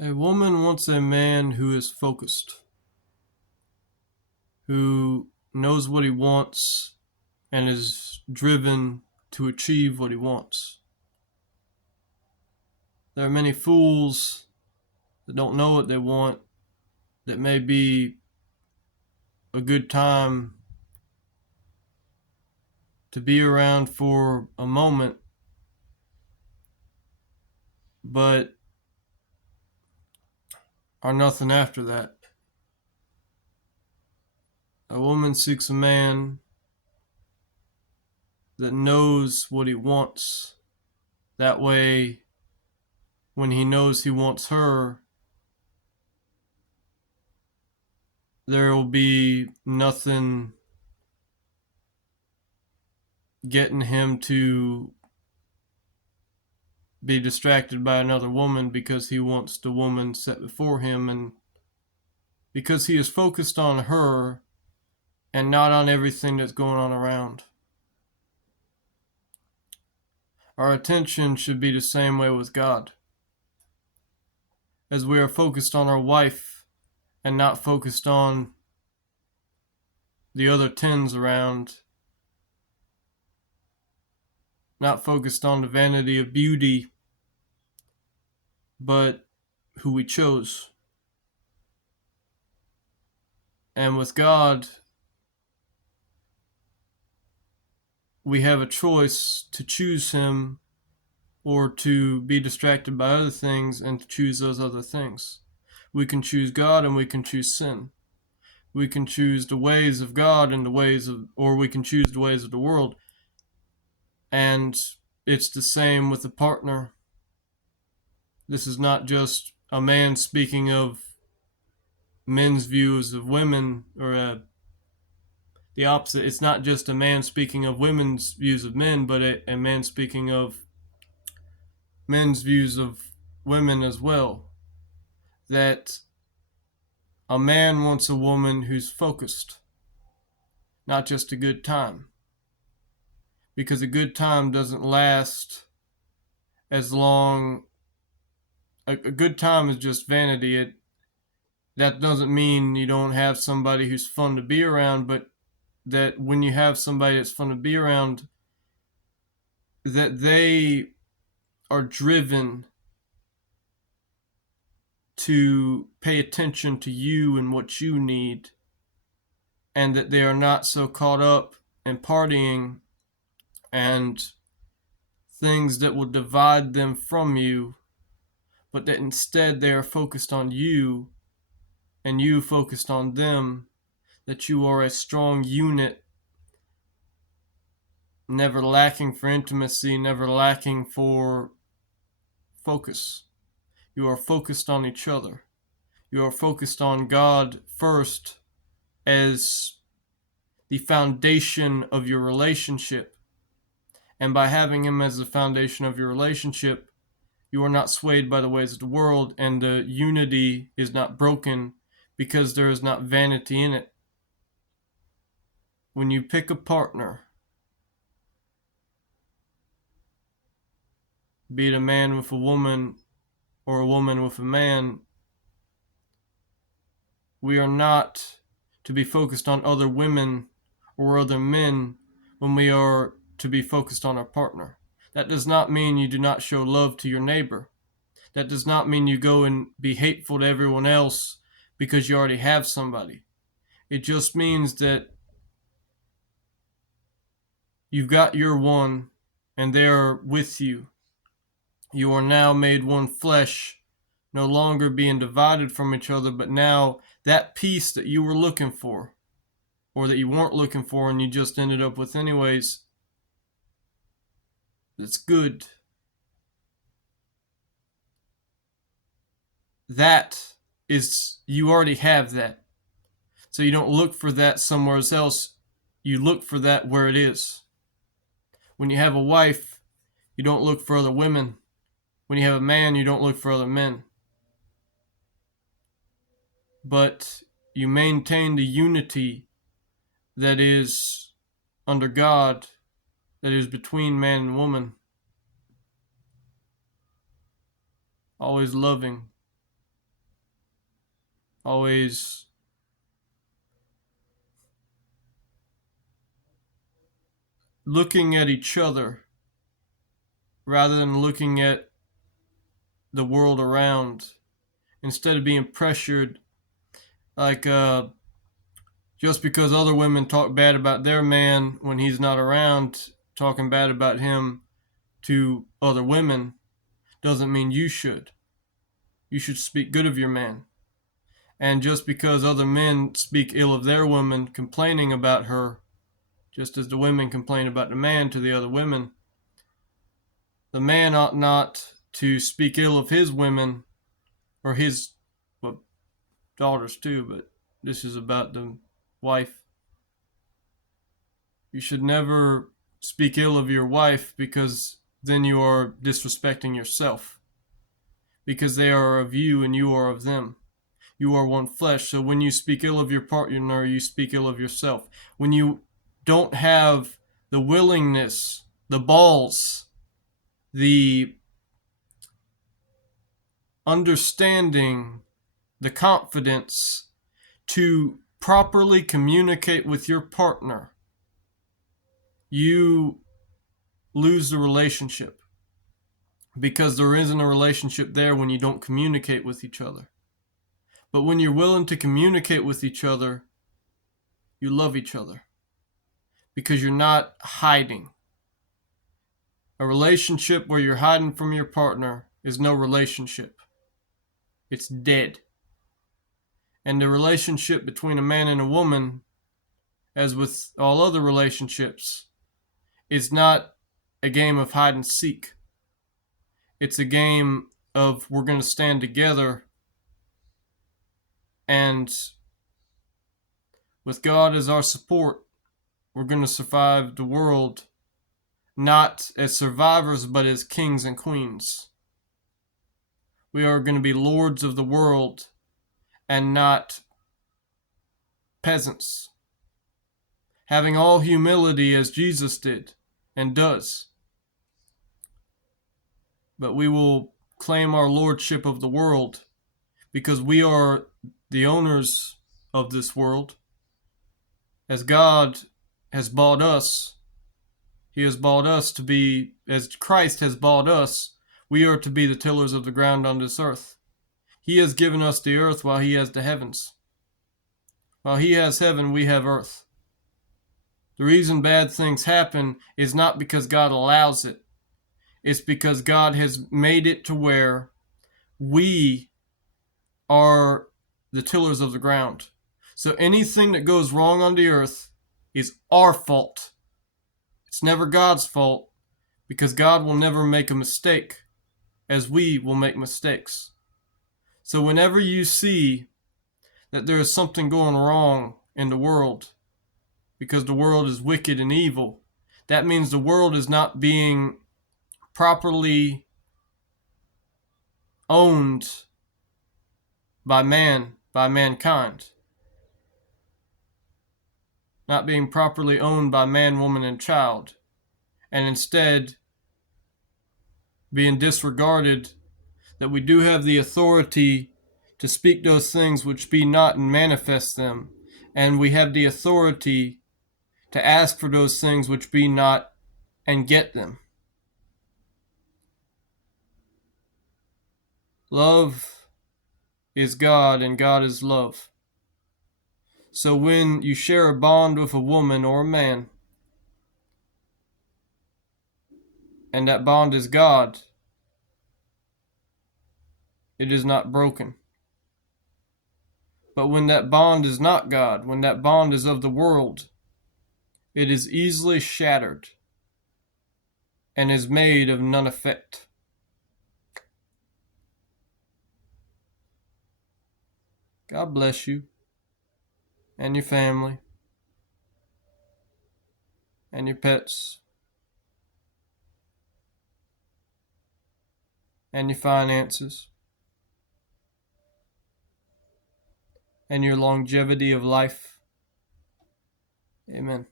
A woman wants a man who is focused, who knows what he wants and is driven to achieve what he wants. There are many fools that don't know what they want, that may be a good time to be around for a moment, but are nothing after that. A woman seeks a man that knows what he wants. That way, when he knows he wants her, there will be nothing getting him to be distracted by another woman because he wants the woman set before him, and because he is focused on her and not on everything that's going on around. Our attention should be the same way with God. As we are focused on our wife and not focused on the other tens around, not focused on the vanity of beauty, but who we chose. And with God, we have a choice to choose him or to be distracted by other things and to choose those other things. We can choose God and we can choose sin. We can choose the ways of God and or we can choose the ways of the world. And it's the same with a partner. This is not just a man speaking of men's views of women, or the opposite. It's not just a man speaking of women's views of men, but a man speaking of men's views of women as well. That a man wants a woman who's focused, not just a good time. Because a good time doesn't last as long. A good time is just vanity. That doesn't mean you don't have somebody who's fun to be around, but that when you have somebody that's fun to be around, that they are driven to pay attention to you and what you need, and that they are not so caught up in partying and things that will divide them from you, but that instead they are focused on you and you focused on them, that you are a strong unit, never lacking for intimacy, never lacking for focus. You are focused on each other. You are focused on God first as the foundation of your relationship. And by having him as the foundation of your relationship, you are not swayed by the ways of the world, and the unity is not broken because there is not vanity in it. When you pick a partner, be it a man with a woman or a woman with a man, we are not to be focused on other women or other men when we are to be focused on our partner. That does not mean you do not show love to your neighbor. That does not mean you go and be hateful to everyone else because you already have somebody. It just means that you've got your one and they are with you. You are now made one flesh, no longer being divided from each other, but now that peace that you were looking for, or that you weren't looking for and you just ended up with anyways, that's good. That is, you already have that. So you don't look for that somewhere else. You look for that where it is. When you have a wife, you don't look for other women. When you have a man, you don't look for other men. But you maintain the unity that is under God, that is between man and woman. Always loving, always looking at each other rather than looking at the world around, instead of being pressured, like just because other women talk bad about their man when he's not around, talking bad about him to other women, doesn't mean you should. You should speak good of your man. And just because other men speak ill of their woman, complaining about her, just as the women complain about the man to the other women, the man ought not to speak ill of his women, or his, well, daughters too, but this is about the wife. You should never speak ill of your wife, because then you are disrespecting yourself. Because they are of you and you are of them. You are one flesh. So when you speak ill of your partner, you speak ill of yourself. When you don't have the willingness, the balls, the understanding, the confidence to properly communicate with your partner, you lose the relationship, because there isn't a relationship there when you don't communicate with each other. But when you're willing to communicate with each other, you love each other, because you're not hiding. A relationship where you're hiding from your partner is no relationship. It's dead. And the relationship between a man and a woman, as with all other relationships, is not a game of hide and seek. It's a game of we're going to stand together, and with God as our support, we're going to survive the world, not as survivors, but as kings and queens. We are going to be lords of the world and not peasants, having all humility as Jesus did and does. But we will claim our lordship of the world, because we are the owners of this world. As God has bought us, He has bought us to be, as Christ has bought us, we are to be the tillers of the ground on this earth. He has given us the earth while He has the heavens. While He has heaven, we have earth. The reason bad things happen is not because God allows it. It's because God has made it to where we are the tillers of the ground. So anything that goes wrong on the earth is our fault. It's never God's fault, because God will never make a mistake, as we will make mistakes. So whenever you see that there is something going wrong in the world, because the world is wicked and evil, that means the world is not being properly owned by man, by mankind. Not being properly owned by man, woman, and child, and instead being disregarded, that we do have the authority to speak those things which be not and manifest them, and we have the authority to ask for those things which be not and get them. Love is God, and God is love. So when you share a bond with a woman or a man, and that bond is God, it is not broken. But when that bond is not God, when that bond is of the world, it is easily shattered and is made of none effect. God bless you and your family and your pets and your finances and your longevity of life. Amen.